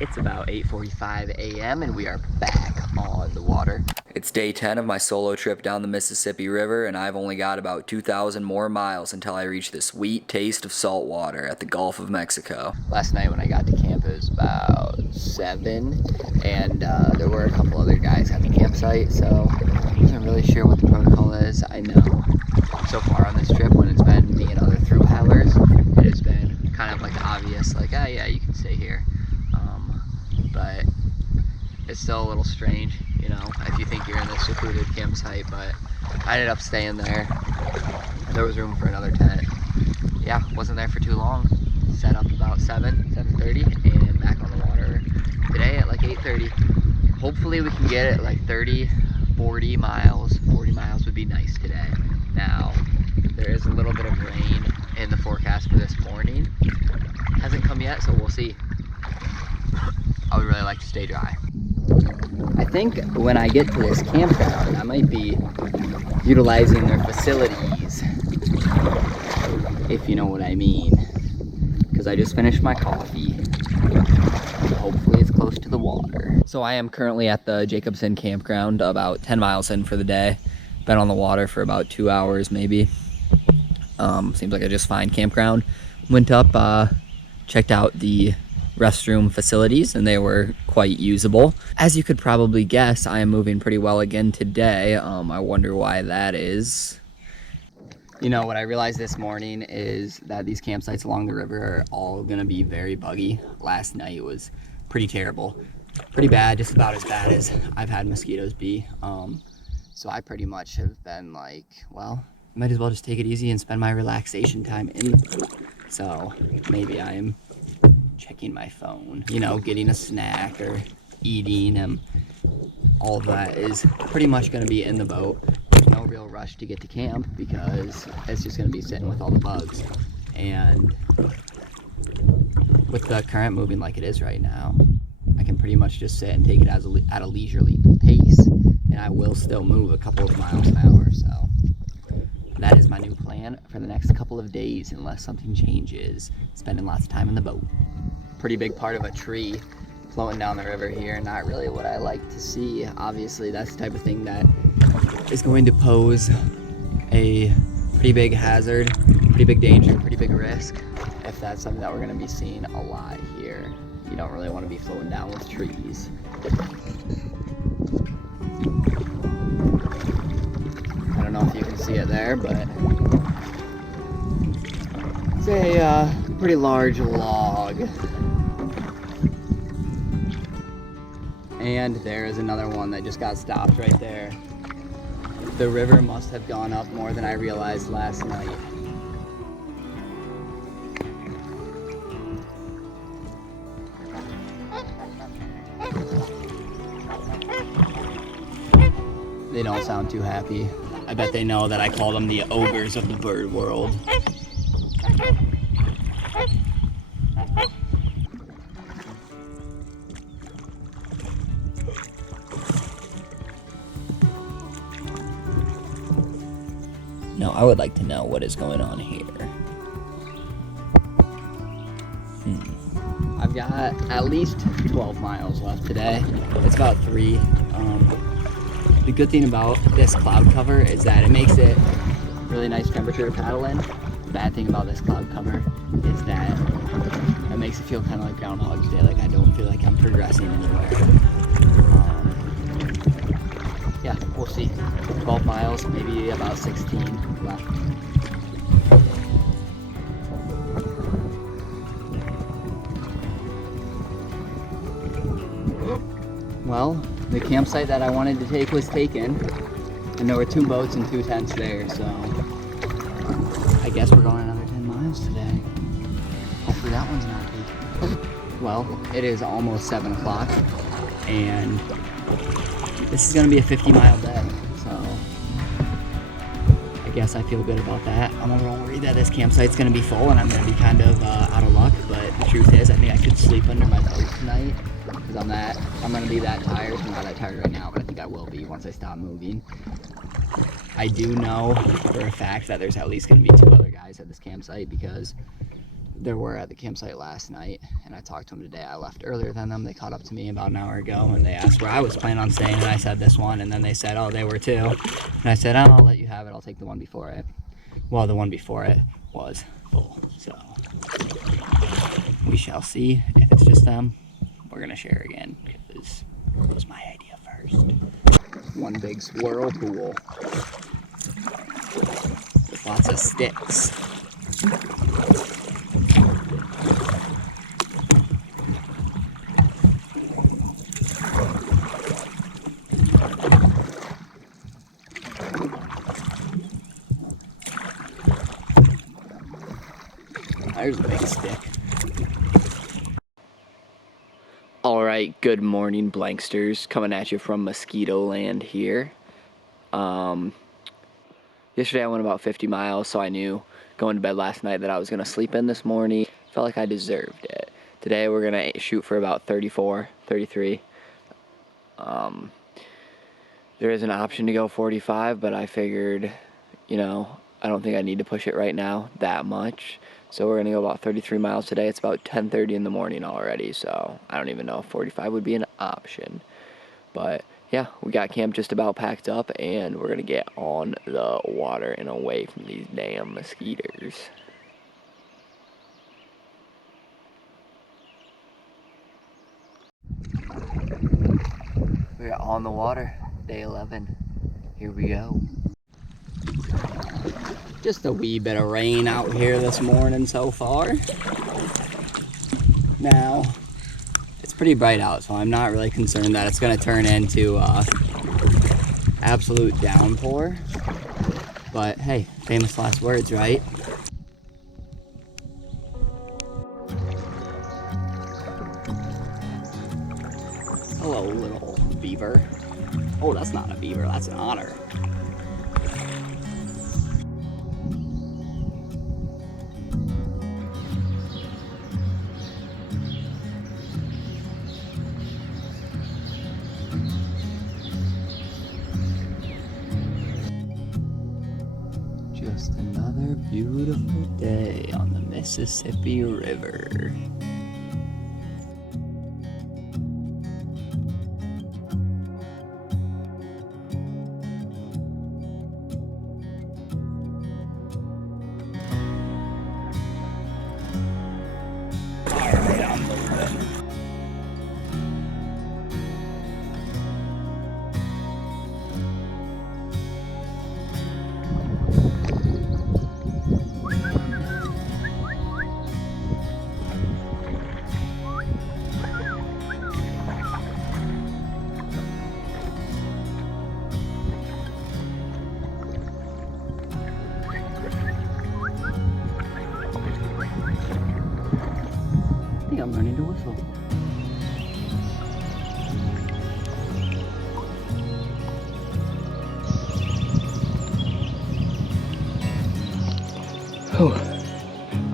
It's about 8:45 a.m. and we are back on the water. It's day 10 of my solo trip down the Mississippi River, and I've only got about 2,000 more miles until I reach the sweet taste of salt water at the Gulf of Mexico. Last night when I got to camp it was about 7, and there were a couple other guys at the campsite, so I wasn't really sure what the protocol is. I know so far on this trip when it's been me and other thru-hellers, it has been kind of like obvious, like, ah, yeah, you can stay here. But it's still a little strange, you know, if you think you're in this secluded campsite, but I ended up staying there. There was room for another tent. Yeah, wasn't there for too long. Set up about 7:30, and back on the water today at like 8:30. Hopefully we can get it like 30, 40 miles. 40 miles would be nice today. Now, there is a little bit of rain in the forecast for this morning. Hasn't come yet, so we'll see. I would really like to stay dry. I think when I get to this campground, I might be utilizing their facilities, if you know what I mean. Because I just finished my coffee. Hopefully it's close to the water. So I am currently at the Jacobson campground, about 10 miles in for the day. Been on the water for about 2 hours maybe. Seems like a just fine campground. Went up, checked out the restroom facilities, and they were quite usable. As you could probably guess, I am moving pretty well again today. I wonder why that is. You know, what I realized this morning is that these campsites along the river are all gonna be very buggy. Last night was pretty terrible. Pretty bad, just about as bad as I've had mosquitoes be. So I pretty much have been like, well, might as well just take it easy and spend my relaxation time in the boat. So maybe I am checking my phone, you know, getting a snack or eating, and all of that is pretty much going to be in the boat. There's no real rush to get to camp because it's just going to be sitting with all the bugs. And with the current moving like it is right now, I can pretty much just sit and take it at a leisurely pace, and I will still move a couple of miles an hour. So that is my new plan for the next couple of days, unless something changes. Spending lots of time in the boat. Pretty big part of a tree floating down the river here. Not really what I like to see. Obviously, that's the type of thing that is going to pose a pretty big hazard, pretty big danger, pretty big risk. If that's something that we're going to be seeing a lot here. You don't really want to be floating down with trees. I don't know if you can see it there, but it's a pretty large log. And there is another one that just got stopped right there. The river must have gone up more than I realized last night. They don't sound too happy. I bet they know that I call them the ogres of the bird world. No, I would like to know what is going on here. I've got at least 12 miles left today. It's about 3. The good thing about this cloud cover is that it makes it really nice temperature to paddle in. The bad thing about this cloud cover is that it makes it feel kind of like Groundhog's Day, like I don't feel like I'm progressing anywhere. Yeah, we'll see. 12 miles, maybe about 16 left. Well, the campsite that I wanted to take was taken, and there were 2 boats and 2 tents there, so I guess we're going another 10 miles today. Hopefully that one's not taken. Well, it is almost 7 o'clock, and this is going to be a 50-mile day, so I guess I feel good about that. I'm a little worried that this campsite's going to be full and I'm going to be kind of out of luck, but the truth is I think I could sleep under my boat tonight because I'm going to be that tired. I'm not that tired right now, but I think I will be once I stop moving. I do know for a fact that there's at least going to be 2 other guys at this campsite because there were at the campsite last night, and I talked to them today. I left earlier than them. They caught up to me about an hour ago, and they asked where I was planning on staying, and I said this one, and then they said, oh, they were too. And I said, oh, I'll let you have it. I'll take the one before it. Well, the one before it was full, so we shall see. If it's just them, we're gonna share again, because it was my idea first. One big swirl pool with lots of sticks. There's a big stick. Alright, good morning, Blanksters. Coming at you from Mosquito Land here. Yesterday I went about 50 miles, so I knew going to bed last night that I was going to sleep in this morning. Felt like I deserved it. Today we're going to shoot for about 34, 33. There is an option to go 45, but I figured, you know, I don't think I need to push it right now that much. So we're going to go about 33 miles today. It's about 10:30 in the morning already, so I don't even know if 45 would be an option. But yeah, we got camp just about packed up, and we're going to get on the water and away from these damn mosquitoes. We're on the water, day 11. Here we go. Just a wee bit of rain out here this morning so far. Now, it's pretty bright out, so I'm not really concerned that it's going to turn into absolute downpour. But hey, famous last words, right? Hello, little beaver. Oh, that's not a beaver, that's an otter. Just another beautiful day on the Mississippi River. Alright, I'm moving. I think I'm learning to whistle.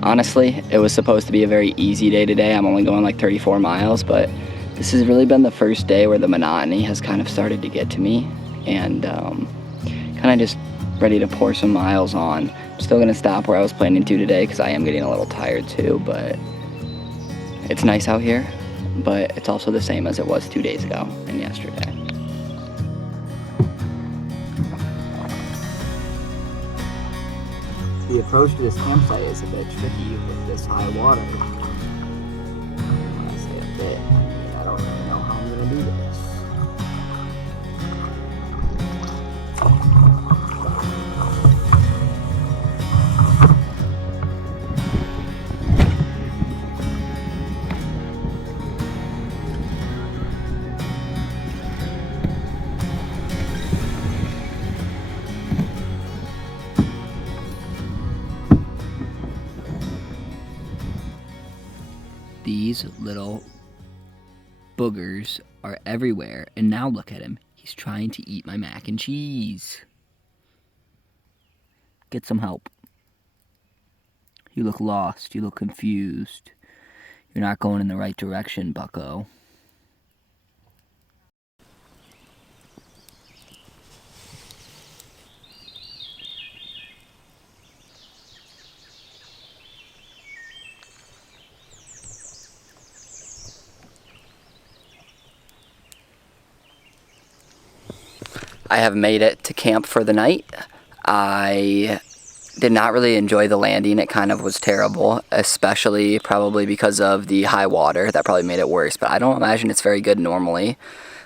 Honestly, it was supposed to be a very easy day today. I'm only going like 34 miles, but this has really been the first day where the monotony has kind of started to get to me, and kind of just ready to pour some miles on. I'm still gonna stop where I was planning to today because I am getting a little tired too, but it's nice out here, but it's also the same as it was 2 days ago and yesterday. The approach to this campsite is a bit tricky with this high water. When I say a bit, I mean I don't even know how I'm gonna do this. These little boogers are everywhere, and now look at him. He's trying to eat my mac and cheese. Get some help. You look lost. You look confused. You're not going in the right direction, bucko. I have made it to camp for the night. I did not really enjoy the landing. It kind of was terrible, especially probably because of the high water. That probably made it worse, but I don't imagine it's very good normally.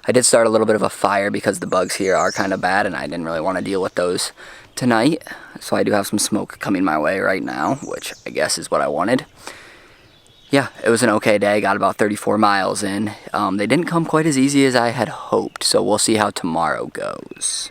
I did start a little bit of a fire because the bugs here are kind of bad and I didn't really want to deal with those tonight. So I do have some smoke coming my way right now, which I guess is what I wanted. Yeah, it was an okay day. Got about 34 miles in. They didn't come quite as easy as I had hoped, so we'll see how tomorrow goes.